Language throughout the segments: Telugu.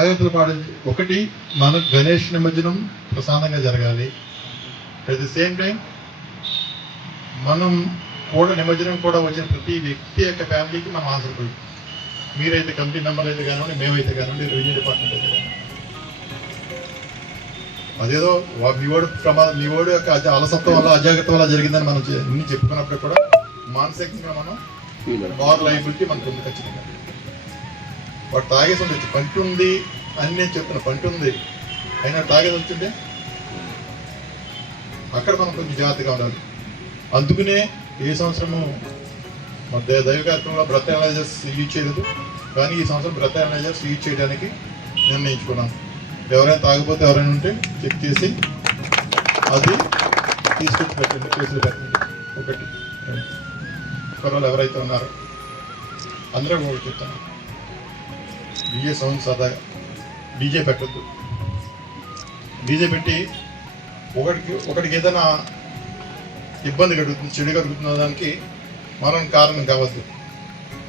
జాగ్రత్తలు పాటించి ఒకటి మన గణేష్ నిమజ్జనం ప్రశాంతంగా జరగాలి. అట్ ది సేమ్ టైం మనం కూడా నిమజ్జనం కూడా వచ్చిన ప్రతి వ్యక్తి యొక్క ఫ్యామిలీకి మనం ఆన్సర్బుల్. మీరైతే కమిటీ మెంబర్ అయితే కానివ్వండి, మేమైతే కానివ్వండి, రెవెన్యూ డిపార్ట్మెంట్ అయితే కానివ్వండి. అదేదో మీ ఓడు యొక్క అలసత్వం వల్ల అజాగ్రత్త వల్ల జరిగిందని మనం అన్ని చెప్పుకున్నప్పుడు కూడా మానసికంగా మనం మోరల్ లైబిలిటీ మనకు ఉంది ఖచ్చితంగా. వాడు తాగేసి ఉండొచ్చు, పంట ఉంది అని నేను చెప్తున్నా, పంట ఉంది అయినా తాగేసి వచ్చింటే అక్కడ మనం కొంచెం జాగ్రత్తగా ఉండాలి. అందుకనే ఏ సంవత్సరము దైవ కార్యక్రమంలో బ్రెత్ అనలైజర్స్ యూజ్ చేయలేదు, కానీ ఈ సంవత్సరం బ్రెత్ అనలైజర్స్ యూజ్ చేయడానికి నిర్ణయించుకున్నాను. ఎవరైనా తాగిపోతే ఎవరైనా ఉంటే చెక్ చేసి అది తీసుకొచ్చి పెట్టండి, కేసులు పెట్టండి. ఒకటి కుర్రలు ఎవరైతే ఉన్నారో అందరూ ఒకటి చెప్తాను, డీజే సౌండ్ సరదాగా డీజే పెట్టద్దు. డీజే పెట్టి ఒకటికి ఏదైనా ఇబ్బంది కలుగుతుంది, చెడు కలుగుతున్న దానికి మనం కారణం కావద్దు.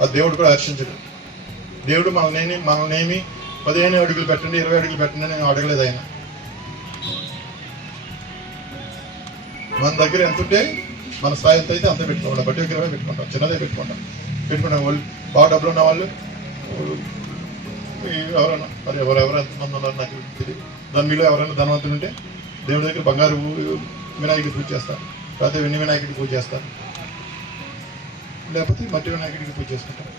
అది దేవుడు కూడా హర్షించడు. దేవుడు మనల్నేమి 15 అడుగులు పెట్టండి, 20 అడుగులు పెట్టండి నేను అడగలేదు. ఆయన మన దగ్గర ఎంత ఉంటే మన స్థాయి ఎంత అయితే అంత పెట్టుకుంటాం. బట్టి 20 పెట్టుకుంటాం, చిన్నదే పెట్టుకుంటాం. వాళ్ళు బాగా డబ్బులు ఉన్న వాళ్ళు ఎవరైనా మరి ఎవరెవరు ఎంతమంది ఉన్నారు నాకు తెలియదు. దాని మీలో ఎవరైనా ధనవంతులు ఉంటే దేవుడి దగ్గర బంగారు వినాయకుడికి పూజ చేస్తారు, లేకపోతే వెండి వినాయకుడికి పూజ చేస్తారు, లేకపోతే మట్టి వినాయకుడికి పూజ చేసుకుంటారు.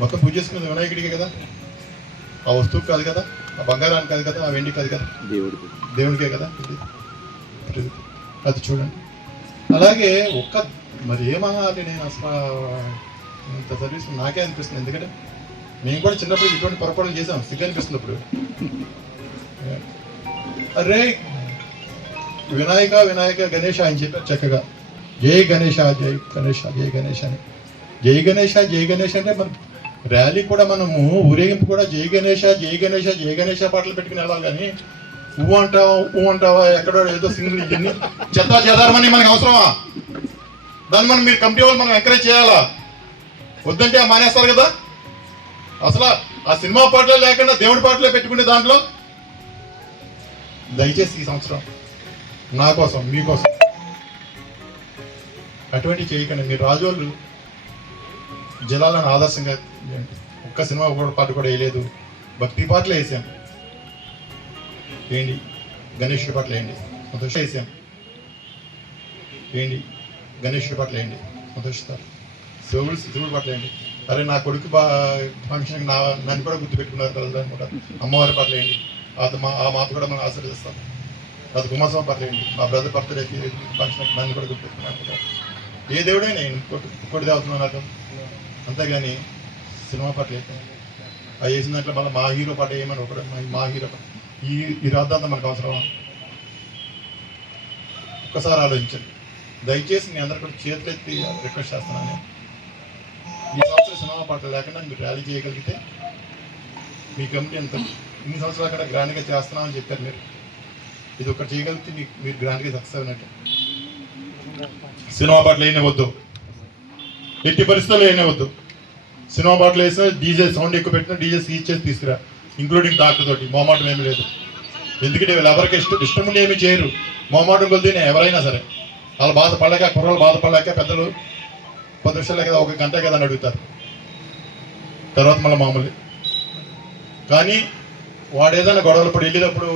మొత్తం పూజ చేసుకునేది వినాయకుడికే కదా, ఆ వస్తువు కాదు కదా, ఆ బంగారానికి కాదు కదా, ఆ వెండి కాదు కదా, దేవుడికే కదా. అది చూడండి. అలాగే మరి ఏమనాలి, నేను అసలు ఇంత సర్వీస్ నాకే అనిపిస్తుంది. ఎందుకంటే మేము కూడా చిన్నప్పుడు ఇటువంటి పొరపాట్లు చేసాం, సిగ్గు అనిపిస్తుంది. ఇప్పుడు అరే వినాయక గణేష అని చెప్పారు చక్కగా. జై గణేష జై గణేష జై గణేష అని. జై గణేష అంటే మన ర్యాలీ కూడా మనము ఊరేగింపు కూడా జై గణేష పాటలు పెట్టుకుని వెళ్ళాలి. కానీ ఊ అంటావా ఎక్కడో ఏదో సింగిల్ ఇవన్నీ చెదారమని మనకి అవసరమా? దాన్ని మీరు కమిటీ వాళ్ళు మనం ఎంకరేజ్ చేయాలా? వద్దంటే మానేస్తారు కదా. అసలు ఆ సినిమా పాటలే లేకుండా దేవుడి పాటలే పెట్టుకునే దాంట్లో దయచేసి ఈ సంవత్సరం నా కోసం మీకోసం అటువంటి చేయకండి. మీరు రాజోళ్ళు జలాలను ఆదర్శంగా ఒక్క సినిమా పాట కూడా వేయలేదు, భక్తి పాటలు వేసాం. ఏంటి గణేశుడి పాటలు వేయండి, సంతోషం. వేసాం ఏంటి గణేశుడి పాటలు వేయండి, సంతోషిస్తారు. శివుడి పాటలు వేయండి. అరే నా కొడుకు ఫంక్షన్కి నన్ను కూడా గుర్తుపెట్టుకున్నారు కదా అనుకుంటా. అమ్మవారి పాటలు వేయండి, ఆ మాత కూడా మనం ఆశీర్వదిస్తాం. అది కుమారస్వామి పాటలు వేయండి. మా బ్రదర్ బర్త్డేకి ఫంక్షన్కి నన్ను కూడా గుర్తుపెట్టుకున్నారు. ఏ దేవుడైనా ఇంకోటి దేవతలు నాకు. అంతేగాని సినిమా పాటలు అయితే అవి వేసిన దాంట్లో మళ్ళీ మా హీరో పాట వేయమని ఒకటి మా హీరో పాట ఈ రాద్దాంతా మనకు అవసరమా? ఒక్కసారి ఆలోచించండి దయచేసి. మీ అందరు కూడా చేతులెత్తి రిక్వెస్ట్ చేస్తున్నాను. ఈ సంవత్సరం సినిమా పాటలు లేకుండా మీరు ర్యాలీ చేయగలిగితే మీ కమిటీ ఎంత ఇన్ని సంవత్సరాలు కూడా గ్రాండ్గా చేస్తున్నామని చెప్పారు మీరు. ఇది ఒకటి చేయగలిగితే మీరు గ్రాండ్గా సక్సెస్ అయినట్టు. సినిమా పాటలు వేయవద్దు, ఎట్టి పరిస్థితుల్లో వేయవద్దు. సినిమా పాటలు వేసినా డీజే సౌండ్ ఎక్కువ పెట్టినా డీజే సీజ్ చేసి తీసుకురా, ఇంక్లూడింగ్ డాక్టర్ తోటి. మొహమాటం ఏమీ లేదు. ఎందుకంటే వీళ్ళు ఎవరికి ఇష్టం ఉండి ఏమీ చేయరు. మొహమాటం కొద్దినే ఎవరైనా సరే వాళ్ళు బాధపడలేక, కుర్రలు బాధపడలేక పెద్దలు 10 నిమిషాలే కదా, 1 గంట కదా అని అడుగుతారు. తర్వాత మళ్ళీ మామూలు. కానీ వాడు ఏదైనా గొడవలు పడి వెళ్ళేటప్పుడు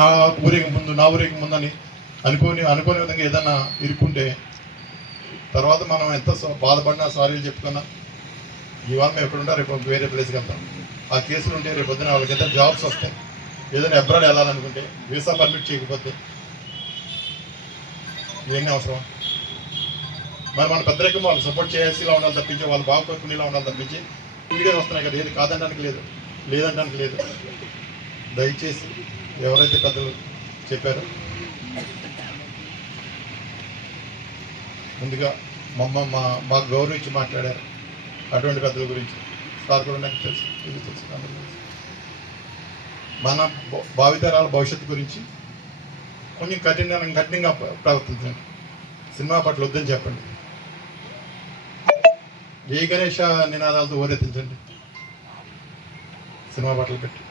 నా ఊరికి ముందని అనుకోని విధంగా ఏదైనా ఇరుక్కుంటే తర్వాత మనం ఎంత బాధపడినా సారీలు చెప్పుకున్నా ఇవాళ మేము ఎక్కడుంటా రేపు వేరే ప్లేస్కి వెళ్తాం. ఆ కేసులు ఉంటే రేపు పొద్దున వాళ్ళకి ఏదైనా జాబ్స్ వస్తాయి. ఏదైనా అబ్రాడ్ వెళ్ళాలనుకుంటే వీసా పర్మిట్ చేయకపోతే ఇవన్నీ అవసరం. మరి మన పెద్దరికం వాళ్ళు సపోర్ట్ చేసేలా ఉండాలి తప్పించి, వాళ్ళు బాగుపడుకునేలా ఉండాలి తప్పించి వీడియో వస్తున్నాయి కదా, ఏది కాదనడానికి లేదు. దయచేసి ఎవరైతే పెద్దలు చెప్పారో ముందుగా మాకు గౌరవించి మాట్లాడారు అటువంటి పెద్దల గురించి సార్ కూడా నాకు తెలుసు. మన భావితరాల భవిష్యత్తు గురించి కొంచెం కఠినంగా ప్రవర్తించండి. సినిమా పట్ల వద్దని చెప్పండి. జై గణేష నినాదాలతో ఓరెత్తించండి. సినిమా పాటలు పెట్టి